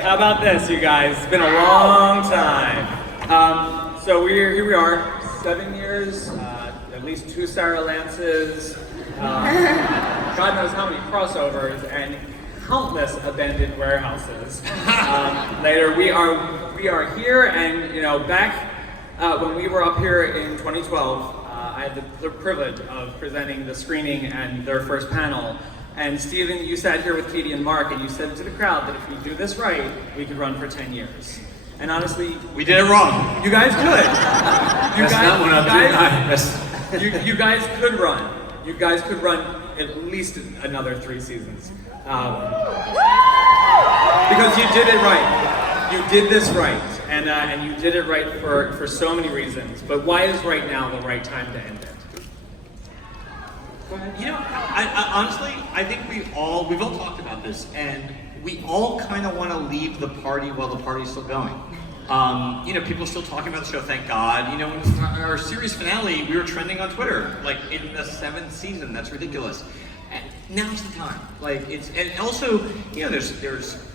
How about this, you guys? It's been a long time. So here we are, 7 years, at least 2 Sarah Lances, God knows how many crossovers, and countless abandoned warehouses. Later, we are here, and back when we were up here in 2012, I had the privilege of presenting the screening and their first panel. And Steven, you sat here with Katie and Mark, and you said to the crowd that if we do this right, we could run for 10 years. And honestly, we did it wrong. You guys could. You guys could run. You guys could run at least another 3 seasons. Because you did it right. You did this right. And you did it right for so many reasons. But why is right now the right time to end it? I honestly, I think we've all talked about this, and we all kind of want to leave the party while the party's still going. People are still talking about the show, thank God. When our series finale, we were trending on Twitter, like in the 7th season. That's ridiculous. And now's the time. And also, there's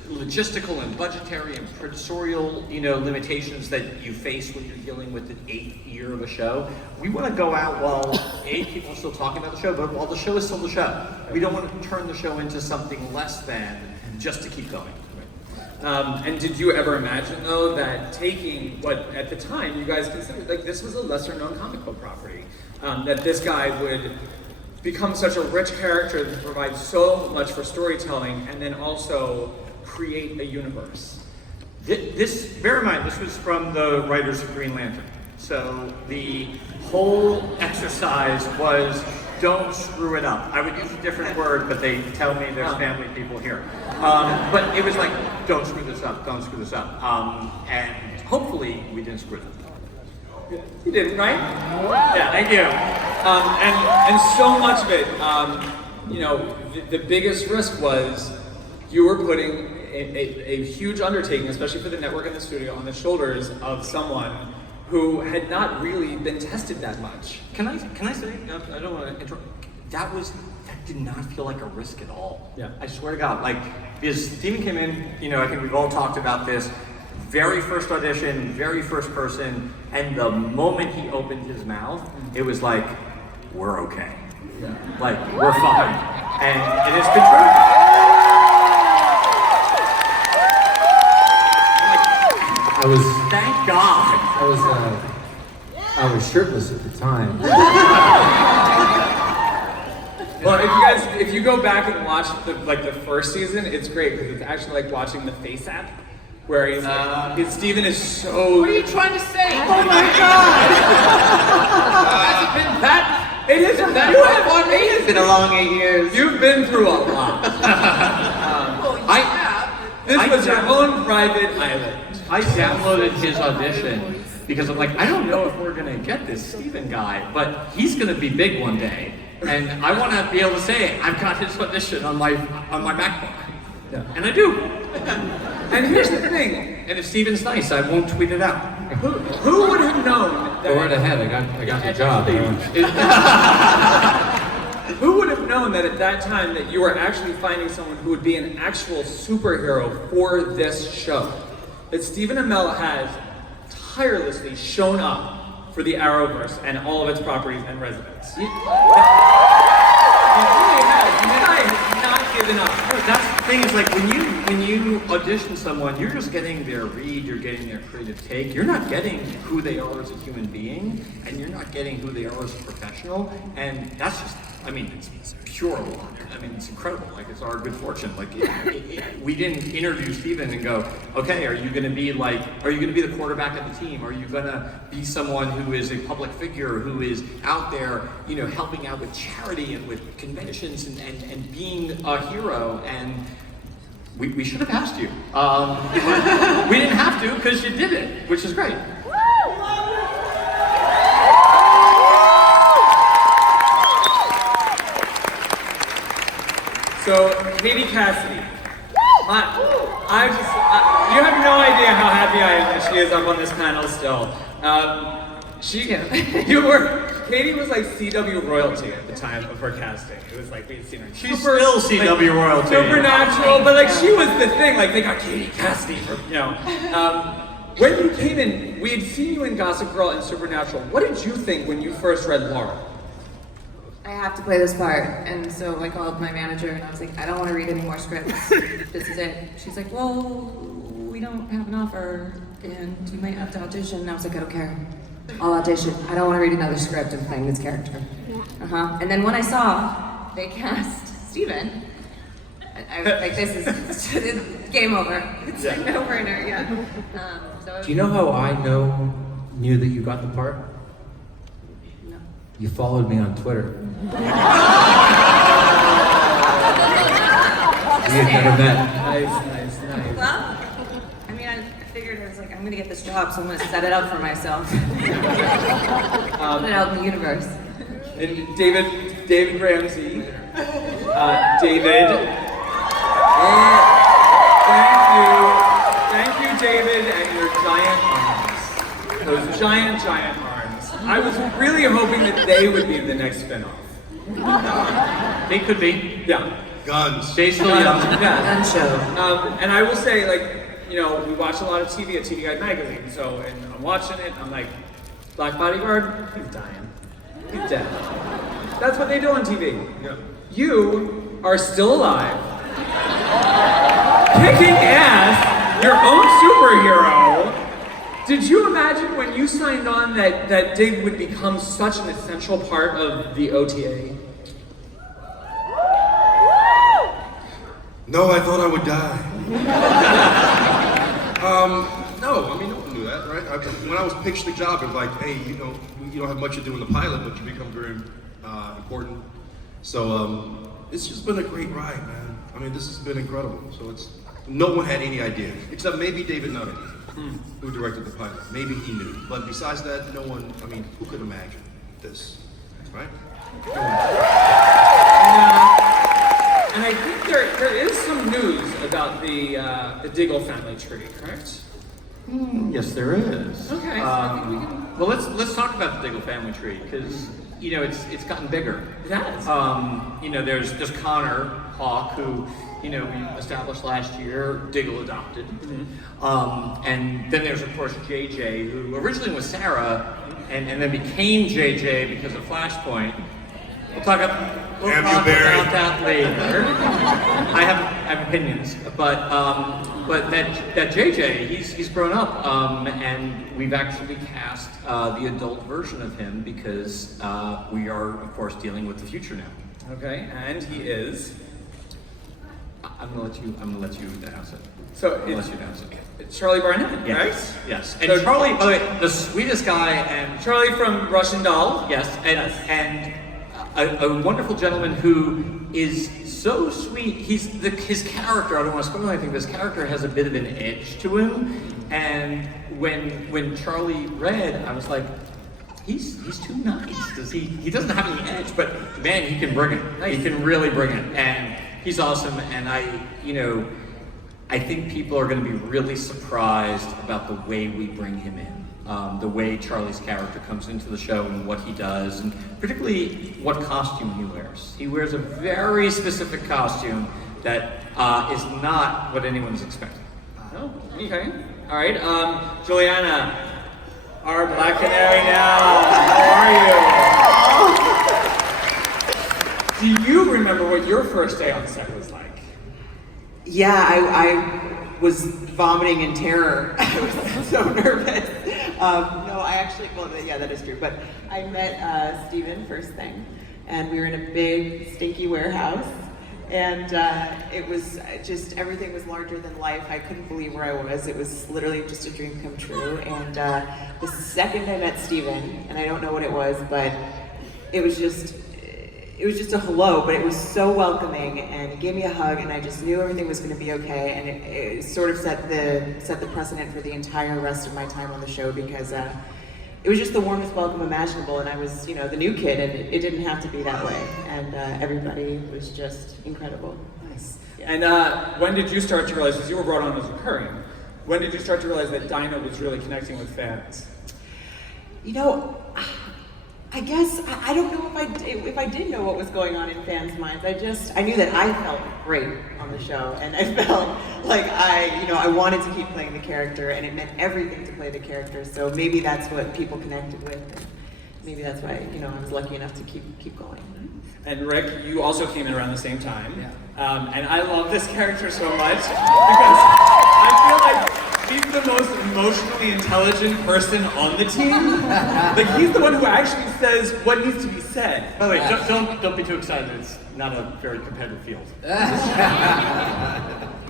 logistical and budgetary and producerial, limitations that you face when you're dealing with the 8th year of a show. We want to go out while people are still talking about the show, but while the show is still the show. We don't want to turn the show into something less than just to keep going. And did you ever imagine, though, that taking what at the time you guys considered this was a lesser-known comic book property, that this guy would become such a rich character that provides so much for storytelling, and then also create a universe? Bear in mind, this was from the writers of Green Lantern. So the whole exercise was, don't screw it up. I would use a different word, but they tell me there's family people here. But it was like, don't screw this up, don't screw this up. And hopefully we didn't screw it up. You didn't, right? Yeah, thank you. And so much of it, the biggest risk was you were putting a huge undertaking, especially for the network and the studio, on the shoulders of someone who had not really been tested that much. Can I say, I don't want to interrupt, that did not feel like a risk at all. Yeah. I swear to God, because Steven came in, I think we've all talked about this, very first audition, very first person, and the moment he opened his mouth, it was like, we're okay. Yeah. We're fine. And it's been true. Thank God. I was shirtless at the time. Well, if you go back and watch the first season, it's great because it's actually like watching the Face app, where Steven is so. What are you trying to say? Oh my God! Has it been that? It isn't that. It's been a long 8 years. You've been through a lot. This was your own private island. I downloaded his audition because I'm like, I don't know if we're gonna get this Steven guy, but he's gonna be big one day, and I want to be able to say I've got his audition on my MacBook, and I do. And here's the thing. And if Steven's nice, I won't tweet it out. Who would have known? Go right ahead. I got the job. Who would have known that at that time that you were actually finding someone who would be an actual superhero for this show? That Stephen Amell has tirelessly shown up for the Arrowverse and all of its properties and residents. He really has. He's not given up. That's the thing is when you audition someone, you're just getting their read, you're getting their creative take. You're not getting who they are as a human being, and you're not getting who they are as a professional. And that's just, it's pure luck. It's incredible. It's our good fortune. We didn't interview Steven and go, okay, are you going to be the quarterback of the team? Are you going to be someone who is a public figure, who is out there, helping out with charity and with conventions and being a hero? And we should have asked you. We didn't have to because you did it, which is great. So, Katie Cassidy, You have no idea how happy I am that she is up on this panel still. Katie was like CW royalty at the time of her casting. It was like we'd seen her. She's still CW royalty. Supernatural, but like she was the thing. Like they got Katie Cassidy for, when you came in, we had seen you in Gossip Girl and Supernatural. What did you think when you first read Laura? I have to play this part, and so I called my manager and I was like, I don't want to read any more scripts. This is it. She's like, well, we don't have an offer, and you might have to audition. And I was like, I don't care. I'll audition. I don't want to read another script. I'm playing this character. And then when I saw they cast Steven, I was like, this is game over. It's like no brainer, yeah. Do you know how I knew that you got the part? No. You followed me on Twitter. We had never met. Nice. Well, I mean, I figured I was like, I'm gonna get this job, so I'm gonna set it up for myself. Put it out in the universe. And David Ramsey. David. Thank you, David, and your giant arms. Those giant arms. I was really hoping that they would be the next spinoff. They could be. Yeah. Guns. Jay's still young. Yeah. Gun show. And I will say, we watch a lot of TV at TV Guide magazine, and I'm watching it, I'm like, Black Bodyguard, he's dying. He's dead. That's what they do on TV. Yeah. You are still alive, kicking ass, your own superhero. Did you imagine when you signed on that Dig would become such an essential part of the OTA? No, I thought I would die. No, I mean, no one knew that, right? When I was pitched the job, it was like, hey, you don't have much to do in the pilot, but you become very important. So it's just been a great ride, man. I mean, this has been incredible. So no one had any idea, except maybe David Nutter, who directed the pilot. Maybe he knew, but besides that, no one. I mean, who could imagine this, right? And I think there is some news about the Diggle family tree, correct? Yes, there is. Okay, so I think we can. Well, let's talk about the Diggle family tree because it's gotten bigger. It has. There's Connor Hawk, who we established last year. Diggle adopted, and then there's of course JJ, who originally was Sarah, and then became JJ because of Flashpoint. We'll talk about that later. I have opinions, but that JJ, he's grown up, and we've actually cast the adult version of him because we are, of course, dealing with the future now. Okay, and he is. I'm gonna let you announce it. So it's Charlie Barnett, right? Yes. And So Charlie, by the way, the sweetest guy, and Charlie from Russian Doll. yes, and a wonderful gentleman who is so sweet. His character, I don't want to spoil anything, but his character has a bit of an edge to him. And when Charlie read, I was like, he's too nice. He doesn't have any edge, but man, he can bring it. He can really bring it. And he's awesome. And I think people are going to be really surprised about the way we bring him in. The way Charlie's character comes into the show and what he does, and particularly what costume he wears. He wears a very specific costume that is not what anyone's expecting. Oh, okay. All right. Juliana, our Black Canary now. How are you? Do you remember what your first day on set was like? Yeah, I was vomiting in terror. I was so nervous. That is true. But I met Steven first thing, and we were in a big, stinky warehouse, and it was just, everything was larger than life. I couldn't believe where I was. It was literally just a dream come true. And the second I met Steven, and I don't know what it was, but it was just a hello, but it was so welcoming, and he gave me a hug, and I just knew everything was going to be okay, and it sort of set the precedent for the entire rest of my time on the show, because it was just the warmest welcome imaginable, and I was, you know, the new kid, and it didn't have to be that way, and everybody was just incredible. Nice. And when did you start to realize, because you were brought on as recurring, when did you start to realize that Dinah was really connecting with fans? You know, I guess I don't know if I did know what was going on in fans' minds. I knew that I felt great on the show, and I felt like I wanted to keep playing the character, and it meant everything to play the character. So maybe that's what people connected with, and maybe that's why I was lucky enough to keep going. And Rick, you also came in around the same time. Yeah. And I love this character so much because I feel like he's the most emotionally intelligent person on the team. Like, he's the one who actually says what needs to be said. By the way, don't be too excited. It's not a very competitive field.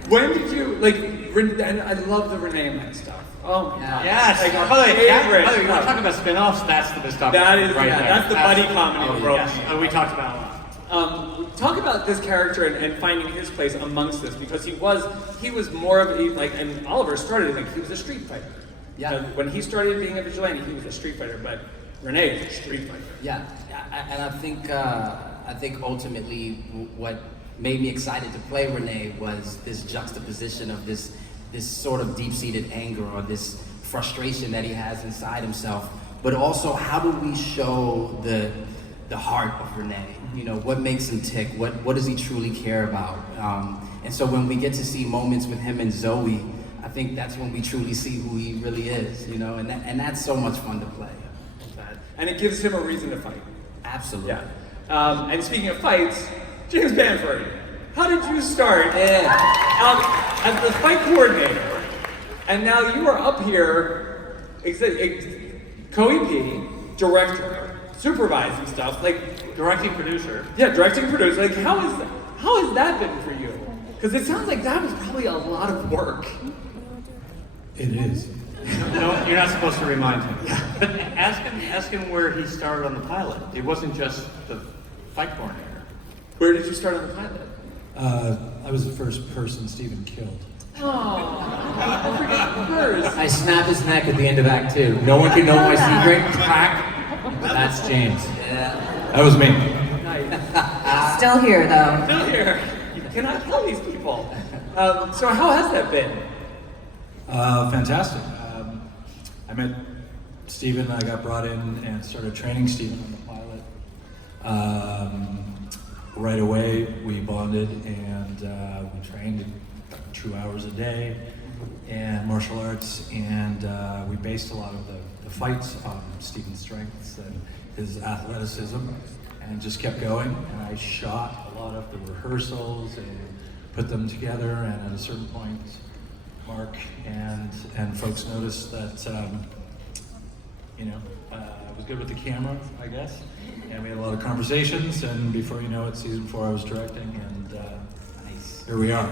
When did you, like, and I love the Renee and Mike stuff. Oh my god. Yes. Like, By the way, favorite you want to talk about spin-offs? That's the best topic. That is, right yeah, there. that's the buddy comedy of Yes. We talked about it a lot. Talk about this character and finding his place amongst this, because he was more of a, like, and Oliver started, like, he was a street fighter. Yeah. You know, when he started being a vigilante, he was a street fighter, but Renee is a street fighter. Yeah, and I think ultimately what made me excited to play Renee was this juxtaposition of this sort of deep-seated anger or this frustration that he has inside himself, but also how do we show the heart of Renee? You know, what makes him tick? What does he truly care about? And so when we get to see moments with him and Zoe, I think that's when we truly see who he really is. You know, and that's so much fun to play. And it gives him a reason to fight. Absolutely. Yeah. And speaking of fights, James Bamford, how did you start as the fight coordinator, and now you are up here, co-EP, director, supervising stuff, like Directing producer. Yeah, directing producer. Like, how has that been for you? Because it sounds like that was probably a lot of work. It is. No, you're not supposed to remind him. But ask him where he started on the pilot. It wasn't just the fight coordinator. Where did you start on the pilot? I was the first person Steven killed. I snap his neck at the end of Act 2. No one can know my secret. Crack. That's James. Yeah. That was me. Nice. Still here though. Still here. You cannot kill these people. So how has that been? Fantastic. I met Steven. I got brought in and started training Steven on the pilot. Right away, we bonded and we trained 2 hours a day and martial arts, and we based a lot of the fights on Steven's strengths and his athleticism, and just kept going. And I shot a lot of the rehearsals and put them together, and at a certain point, Mark and folks noticed that I was good with the camera, I guess, and we had a lot of conversations, and before you know it, season 4 I was directing, and here we are.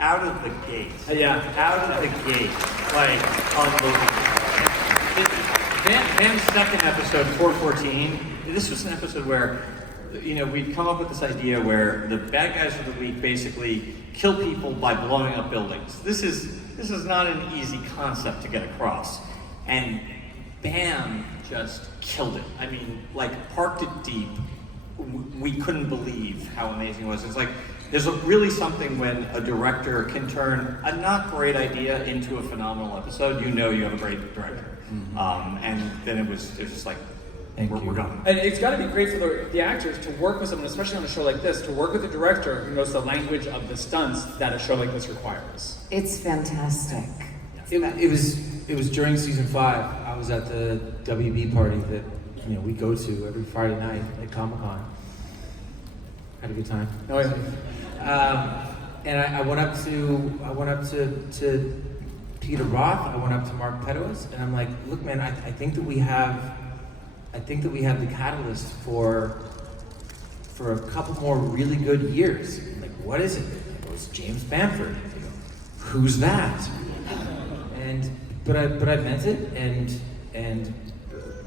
Out of the gate. Yeah. Out of the gate. Like, unbelievable. Van's second episode, 414, this was an episode where, we'd come up with this idea where the bad guys of the week basically kill people by blowing up buildings. This is not an easy concept to get across. And Bam just killed it. I mean, like, parked it deep. We couldn't believe how amazing it was. It's like, there's really something when a director can turn a not great idea into a phenomenal episode. You know you have a great director. Mm-hmm. And then it was just like, we're done. And it's got to be great for the actors to work with someone, especially on a show like this, to work with a director who knows the language of the stunts that a show like this requires. It's fantastic. It was during season 5. I was at the WB party that we go to every Friday night at Comic-Con. Had a good time. Oh, yeah. And I went up to Peter Roth. I went up to Mark Pedowitz, and I'm like, look, man, I think that we have the catalyst for a couple more really good years. I'm like, what is it? It was James Bamford. I go, who's that? But I meant it, and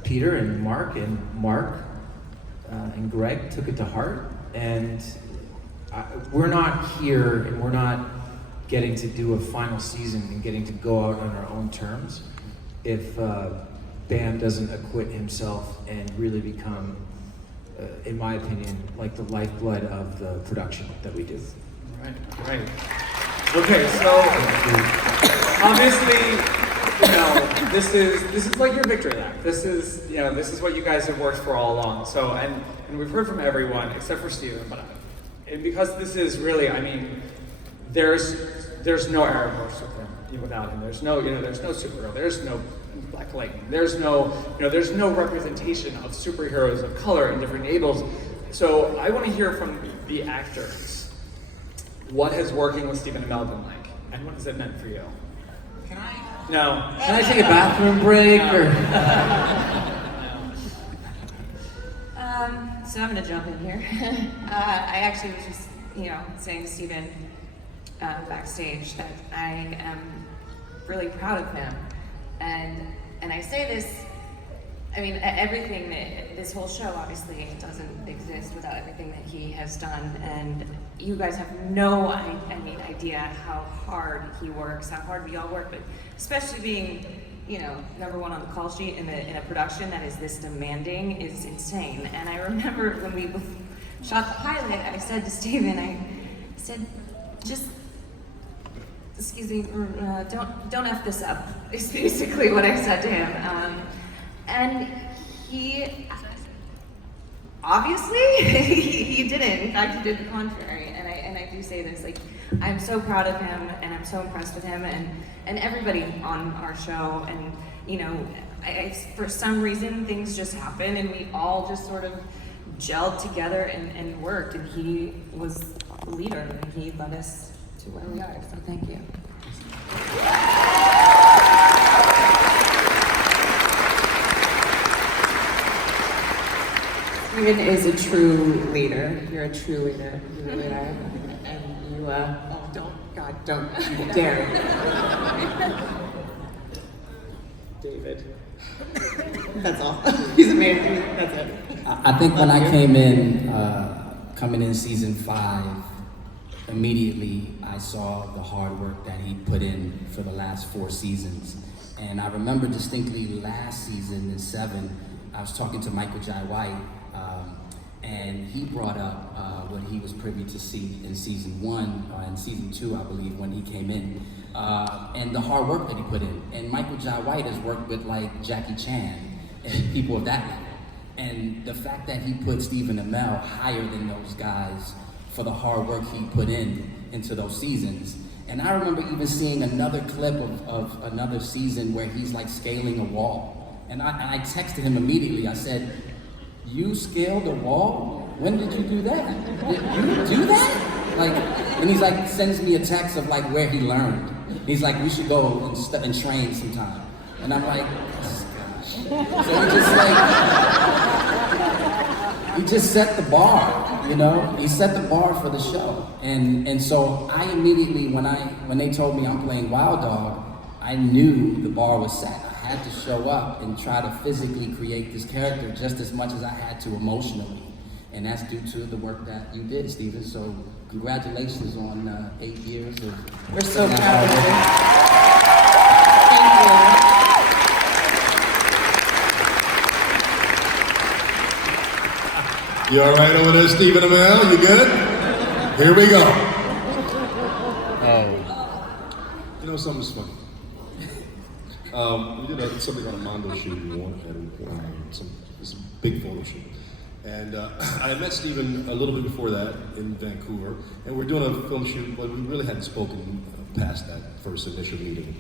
Peter and Mark and Greg took it to heart, and we're not here, and we're not getting to do a final season and getting to go out on our own terms if band doesn't acquit himself and really become, in my opinion, like the lifeblood of the production that we do. Right. Okay, so obviously, this is like your victory lap. This is what you guys have worked for all along. So, and we've heard from everyone except for Steven, and because this is really, there's no Arrowverse without him. There's no Supergirl. There's no Black Lightning. There's no representation of superheroes of color in different labels. So I want to hear from the actors. What has working with Stephen Amell been like, and what has it meant for you? Can I? No. Can I take a bathroom break? Or? So I'm gonna jump in here. I actually was just, saying to Steven backstage that I am really proud of him, and I say this. Everything that this whole show obviously doesn't exist without everything that he has done, and you guys have no idea how hard he works, how hard we all work, but especially being, number one on the call sheet in a production that is this demanding is insane. And I remember when we shot the pilot, I said to Steven, I said, just, excuse me, don't F this up, is basically what I said to him. And he, obviously, he didn't. In fact, he did the contrary. And I do say this, I'm so proud of him, and I'm so impressed with him, and everybody on our show. And for some reason, things just happen, and we all just sort of gelled together and worked. And he was the leader, and he led us to where we are. So thank you. Steven is a true leader. You're a true leader. You really are. And you, don't dare. David. That's all. He's amazing. That's it. I think when I came in, coming in season 5, immediately I saw the hard work that he put in for the last 4 seasons. And I remember distinctly last season in 7, I was talking to Michael Jai White, and he brought up what he was privy to see in season 1 and season 2, I believe, when he came in, and the hard work that he put in. And Michael Jai White has worked with like Jackie Chan and people of that level. And the fact that he put Stephen Amell higher than those guys for the hard work he put into those seasons. And I remember even seeing another clip of another season where he's like scaling a wall. And I texted him immediately. I said, "You scaled a wall? When did you do that? Did you do that?" And he's like, sends me a text of like where he learned. He's like, "We should go and train sometime." And I'm like, "Oh, gosh." So he just set the bar, He set the bar for the show. And so I immediately, when they told me I'm playing Wild Dog, I knew the bar was set. I had to show up and try to physically create this character just as much as I had to emotionally. And that's due to the work that you did, Steven. So congratulations on 8 years of... We're so proud of you. Thank you. You all right over there, Stephen Amell? You good? Here we go. Something's funny. We did something on a Mondo shoot and it's a big photo shoot. And I met Stephen a little bit before that in Vancouver, and we're doing a film shoot, but we really hadn't spoken past that first initial meeting.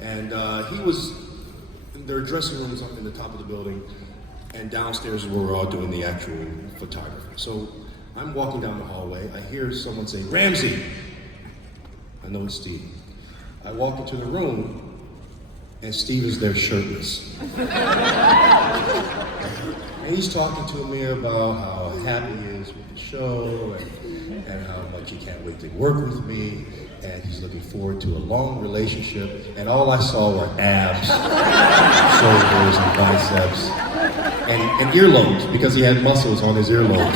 And there are dressing rooms up in the top of the building, and downstairs where we're all doing the actual photography. So I'm walking down the hallway, I hear someone say, "Ramsey!" I know it's Steve. I walk into the room, and Steve is there shirtless. And he's talking to me about how happy he is with the show, and how much he can't wait to work with me, and he's looking forward to a long relationship, and all I saw were abs, shoulders, and biceps, and earlobes, because he had muscles on his earlobes.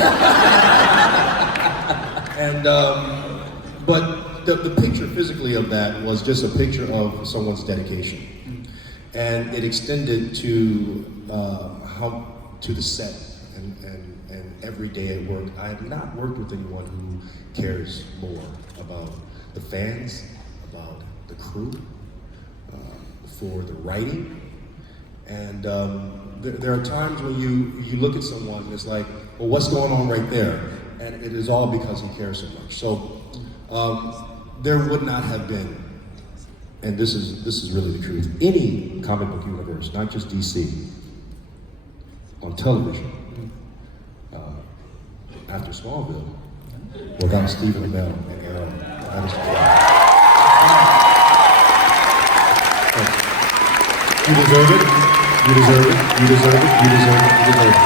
And, but the picture physically of that was just a picture of someone's dedication. and it extended to to the set and every day at work. I have not worked with anyone who cares more about the fans, about the crew, for the writing. And there are times when you look at someone and it's like, well, what's going on right there? And it is all because he cares so much. So there would not have been, and this is really the truth, any comic book universe, not just DC, on television, after Smallville, without Stephen Amell and Arrow. That is the truth. You deserve it. You deserve it. You deserve it. You deserve it. You deserve it.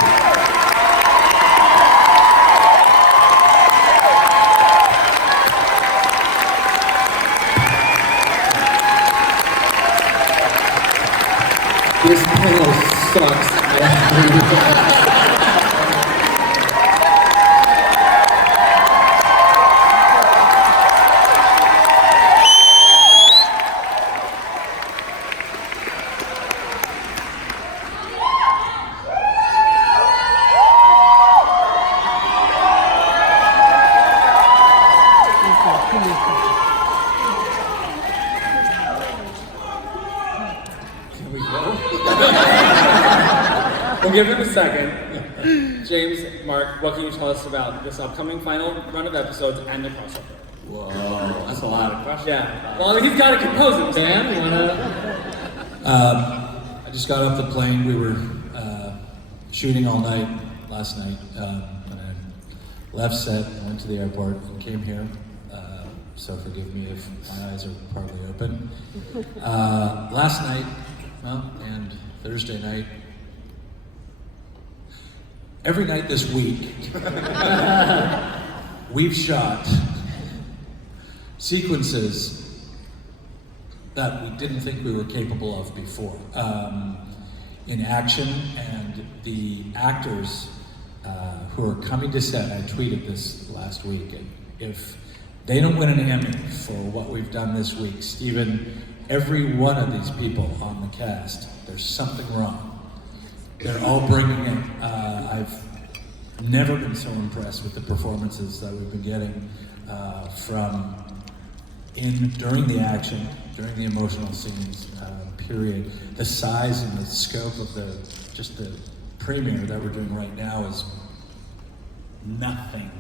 This panel sucks. We'll give him a second. James, Mark, what can you tell us about this upcoming final run of episodes and the crossover? Whoa, that's a lot of questions. Yeah. Well, he's got to compose them. Dan, you wanna? I just got off the plane. We were shooting all night last night, and I left set and went to the airport and came here. So forgive me if my eyes are partly open. Last night, and Thursday night, every night this week, we've shot sequences that we didn't think we were capable of before in action, and the actors who are coming to set, I tweeted this last week, and if they don't win an Emmy for what we've done this week, Stephen, every one of these people on the cast, there's something wrong. They're all bringing it. I've never been so impressed with the performances that we've been getting during the action, during the emotional scenes, period. The size and the scope of the premiere that we're doing right now is nothing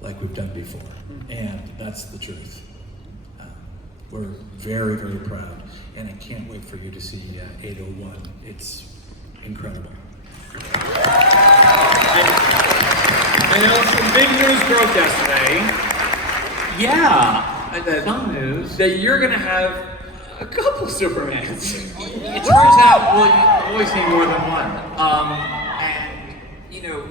like we've done before, and that's the truth. We're very, very proud, and I can't wait for you to see 801. It's incredible. I know some big news broke yesterday. Yeah, some news. That you're gonna have a couple Supermans. It turns out, well, you always need more than one. And, you know,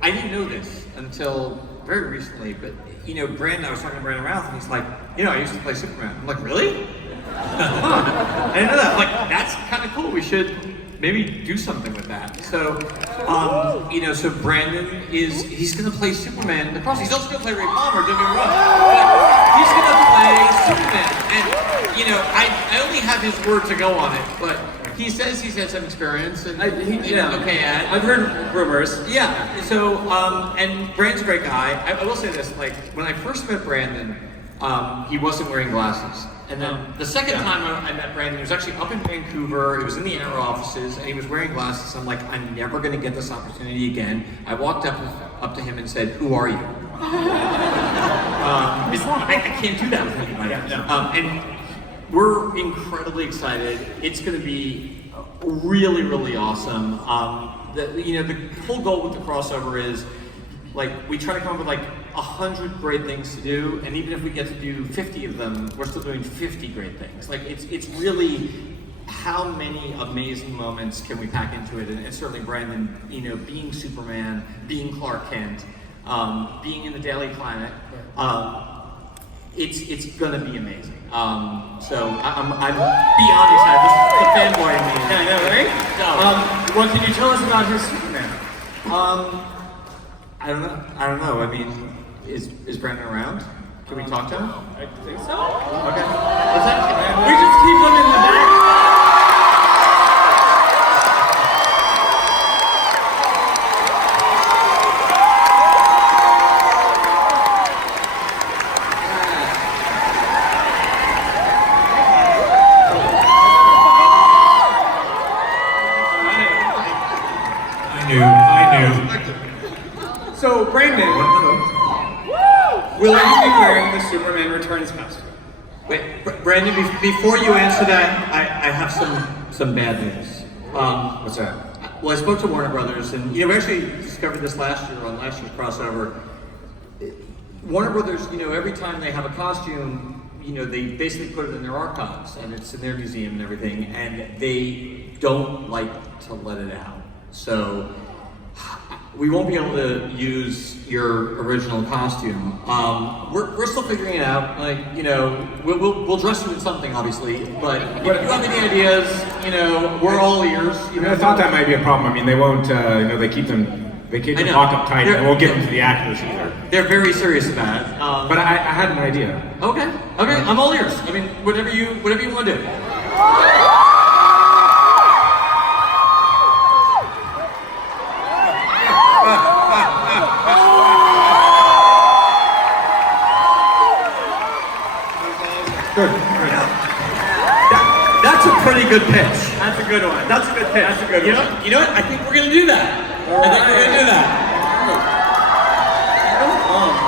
I didn't know this until very recently, but, you know, I was talking to Brandon Routh, and he's like, you know, I used to play Superman. I'm like, really? I didn't know that. I'm like, that's kind of cool. We should maybe do something with that. So, you know, so Brandon he's going to play Superman. The problem is he's also going to play Ray Palmer, don't get me wrong. But he's going to play Superman. And, you know, I only have his word to go on it, but he says he's had some experience, and okay at. I've heard rumors. Yeah. So, and Brandon's a great guy. I will say this: like when I first met Brandon, he wasn't wearing glasses, and then the second time I met Brandon, he was actually up in Vancouver. He was in the Arrow offices, and he was wearing glasses. I'm like, I'm never going to get this opportunity again. I walked up to him and said, "Who are you?" I can't do that with anybody. And we're incredibly excited. It's going to be really, really awesome. The whole goal with the crossover is, like, we try to come up with like 100 great things to do, and even if we get to do 50 of them, we're still doing 50 great things. Like, it's really how many amazing moments can we pack into it, and certainly Brandon, you know, being Superman, being Clark Kent, being in the Daily Planet. It's gonna be amazing. So I'm beyond excited. This is the fanboy in me. Yeah, I know, right? What can you tell us about his Superman? I don't know. I mean, is Brandon around? Can we talk to him? I think so. Okay. We just keep them in the back. will you be wearing the Superman Returns costume? Wait, Brandon, before you answer that, I have some bad news. What's that? Well, I spoke to Warner Brothers, and we actually discovered this last year on last year's crossover. Warner Brothers, every time they have a costume, they basically put it in their archives, and it's in their museum and everything, and they don't like to let it out. So we won't be able to use your original costume. We're still figuring it out. We'll dress you in something, obviously. But if you have any ideas, we're all ears. I thought that might be a problem. I mean, they won't. They keep them locked up tight. They won't give them to the actors either. They're very serious about it. But I had an idea. Okay. I'm all ears. I mean, whatever you want to do. Good. That's a pretty good pitch. That's a good one. That's a good pitch. That's a good one. You know what? I think we're gonna do that. All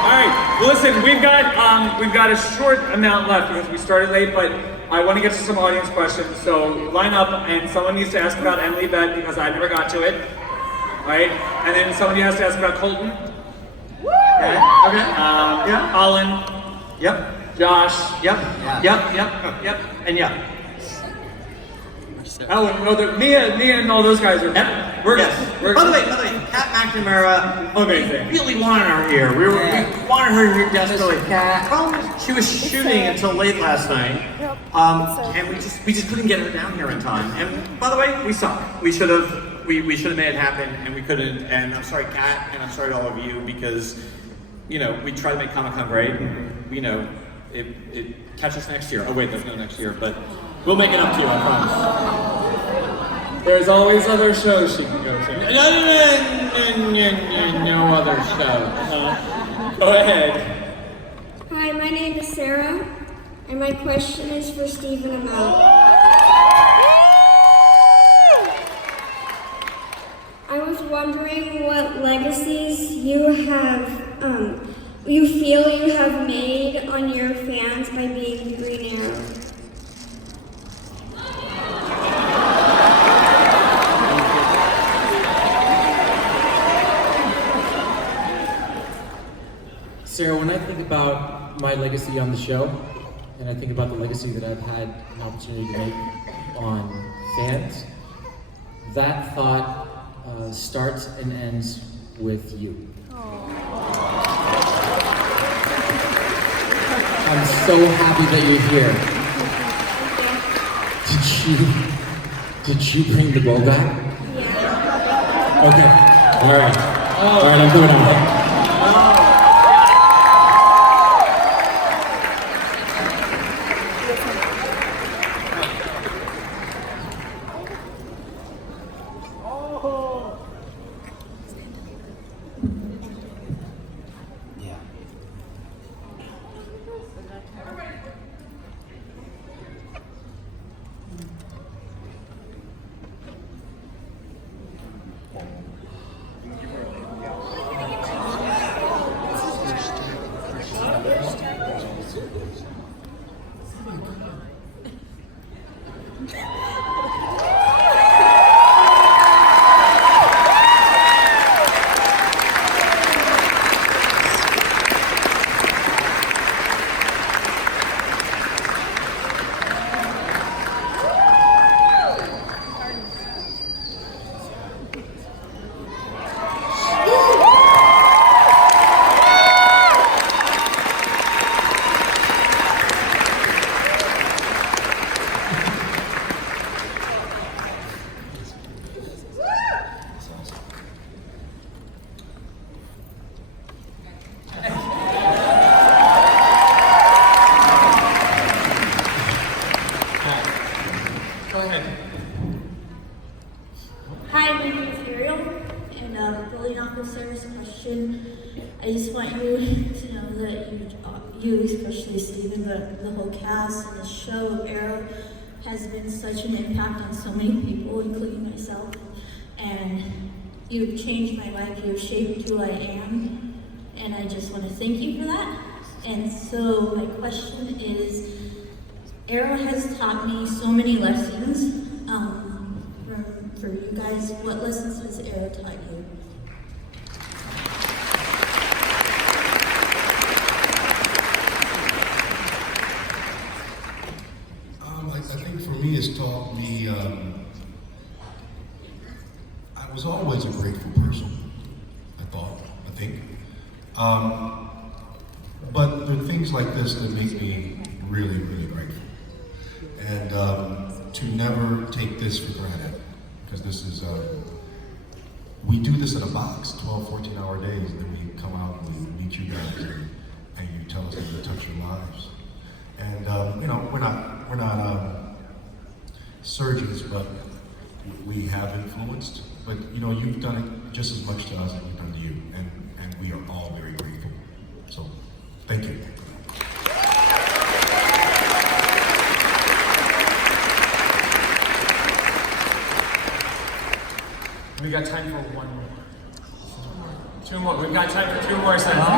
right. Well, listen, we've got a short amount left because we started late, but I want to get to some audience questions. So line up, and someone needs to ask about Emily Beth because I never got to it. Right? And then somebody has to ask about Colton. Okay. Yeah. Colin. Yep. Josh. Yep. And yeah. Oh, no, Mia and all those guys are. Yep. By the way, Kat McNamara. Amazing. We really wanted her here. We wanted her here desperately. She was shooting until late last night, and we just couldn't get her down here in time. And by the way, we suck. We should have made it happen, and we couldn't. And I'm sorry, Kat, and I'm sorry to all of you because we try to make Comic-Con great. And, it catch us next year. Oh wait, there's no next year, but we'll make it up to you, I promise. There's always other shows she can go to. No other shows. Go ahead. Hi, my name is Sarah, and my question is for Stephen Amell. I was wondering what legacies you feel you have made on your fans by being Green Arrow. Sarah, when I think about my legacy on the show, and I think about the legacy that I've had an opportunity to make on fans, that thought starts and ends with you. I'm so happy that you're here. Did you bring the bow back? Yeah. Okay. All right, I'm going out. Hi, my name is Ariel, and building off of Sarah's question, I just want you to know that you especially Stephen, but the whole cast and the show of Arrow has been such an impact on so many people, including myself. And you've changed my life, you've shaped who I am, and I just want to thank you for that. And so my question is, Arrow has taught me so many lessons. For you guys, what lessons has Arrow taught you? I think for me, it's taught me, I was always a grateful person, I think. But there are things like this that make me really, really grateful. And to never take this for granted, because this is, we do this in a box, 12, 14-hour days, and then we come out and we meet you guys, and you tell us that you touch your lives. And you know, we're not surgeons, but we have influenced. But you know, you've done it just as much to us as we've done to you, and we are all very grateful. So, thank you. We got time for one more. Two more. We've got time for two more sentences.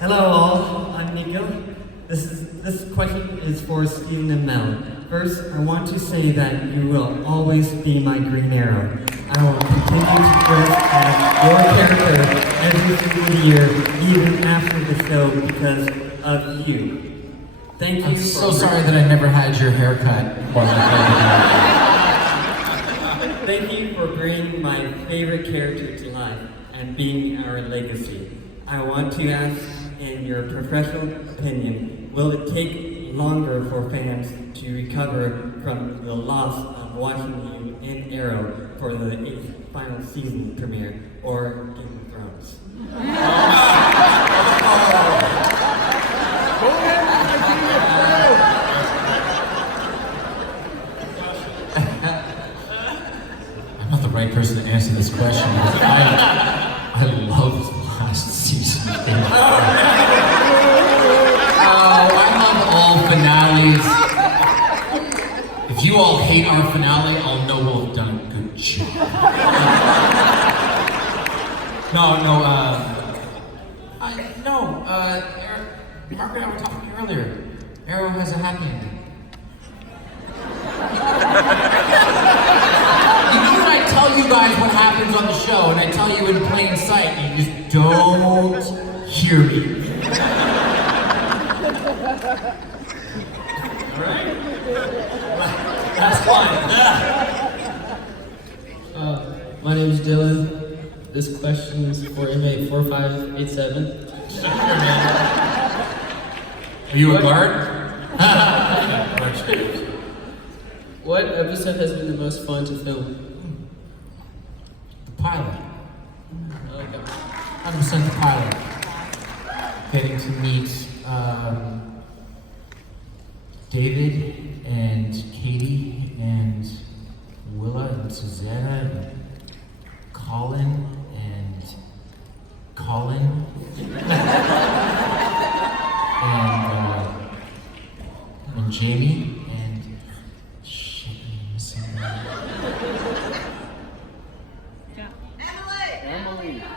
Hello all, I'm Emiko. This question is for Stephen and Mel. First, I want to say that you will always be my Green Arrow. I will continue to dress as your character every single year, even after the show, because of you. Thank you. I'm so sorry that I never had your haircut. Thank you for bringing my favorite character to life and being our legacy. I want to ask, in your professional opinion, will it take longer for fans to recover from the loss of watching you in Arrow for the 8th final season premiere, or Game of Thrones? I'm not the right person to answer this question, because I love the last season of Game of Thrones. I love all finales. If you all hate our finale, I'll know we'll have done a good job. Margaret and I were talking earlier. Arrow has a happy ending. You know when I tell you guys what happens on the show, and I tell you in plain sight, and you just don't hear me. Alright. Last one. My name is Dylan. This question is for inmate 4587. Are you a guard? What episode has been the most fun to film? The pilot. Okay. 100% the pilot. Getting to meet David and Katie and Willa and Susanna and Colin and Colin and Jamie and shit, I'm missing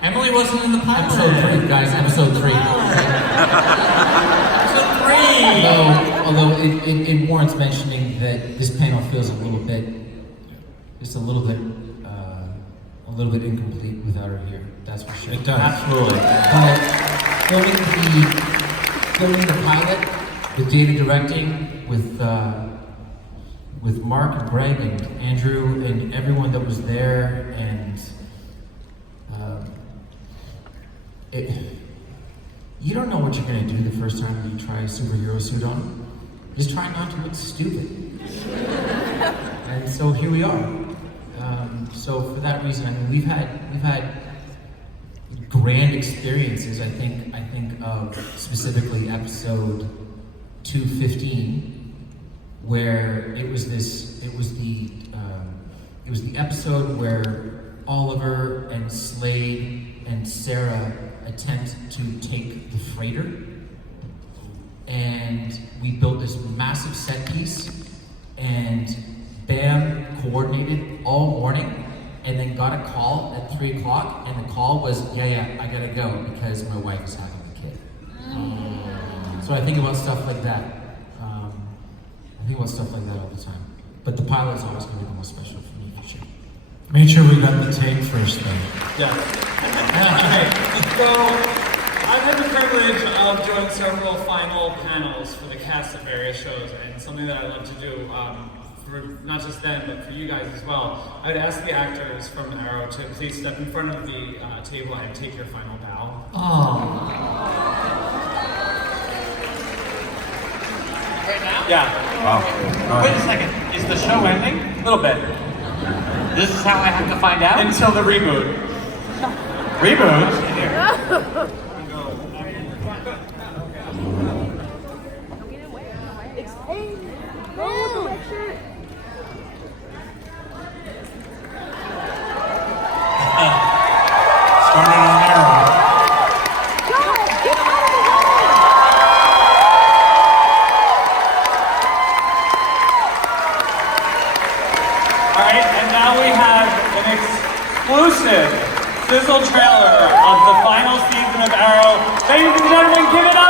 Emily wasn't in the pilot. Episode 3, guys. Episode 3. Although it warrants mentioning that this panel feels a little bit incomplete without her here. That's for sure. It does. Absolutely. Filming the pilot, with David directing, with Mark and Greg and Andrew and everyone that was there, and you don't know what you're going to do the first time that you try a superhero suit on. Just try not to look stupid. And so here we are. So for that reason, I mean, we've had grand experiences. I think of specifically episode 215, where it was the episode where Oliver and Slade and Sarah attempt to take the freighter, and we built this massive set piece, and Bam coordinated all morning, and then got a call at 3 o'clock, and the call was, yeah, I gotta go because my wife is having a So I think about stuff like that. I think about stuff like that all the time. But the pilot's always going to be the most special for me, for sure. Make sure we got the take first, though. Yeah. Okay. So I've had the privilege of doing several final panels for the cast of various shows, and something that I love to do, for not just them, but for you guys as well. I would ask the actors from Arrow to please step in front of the table and take your final bow. Oh. Right now? Yeah. Wow. Wait a second. Is the show ending? A little bit. This is how I have to find out? Until the reboot. Reboot? Started on Arrow. All right, and now we have an exclusive sizzle trailer of the final season of Arrow. Ladies and gentlemen, give it up!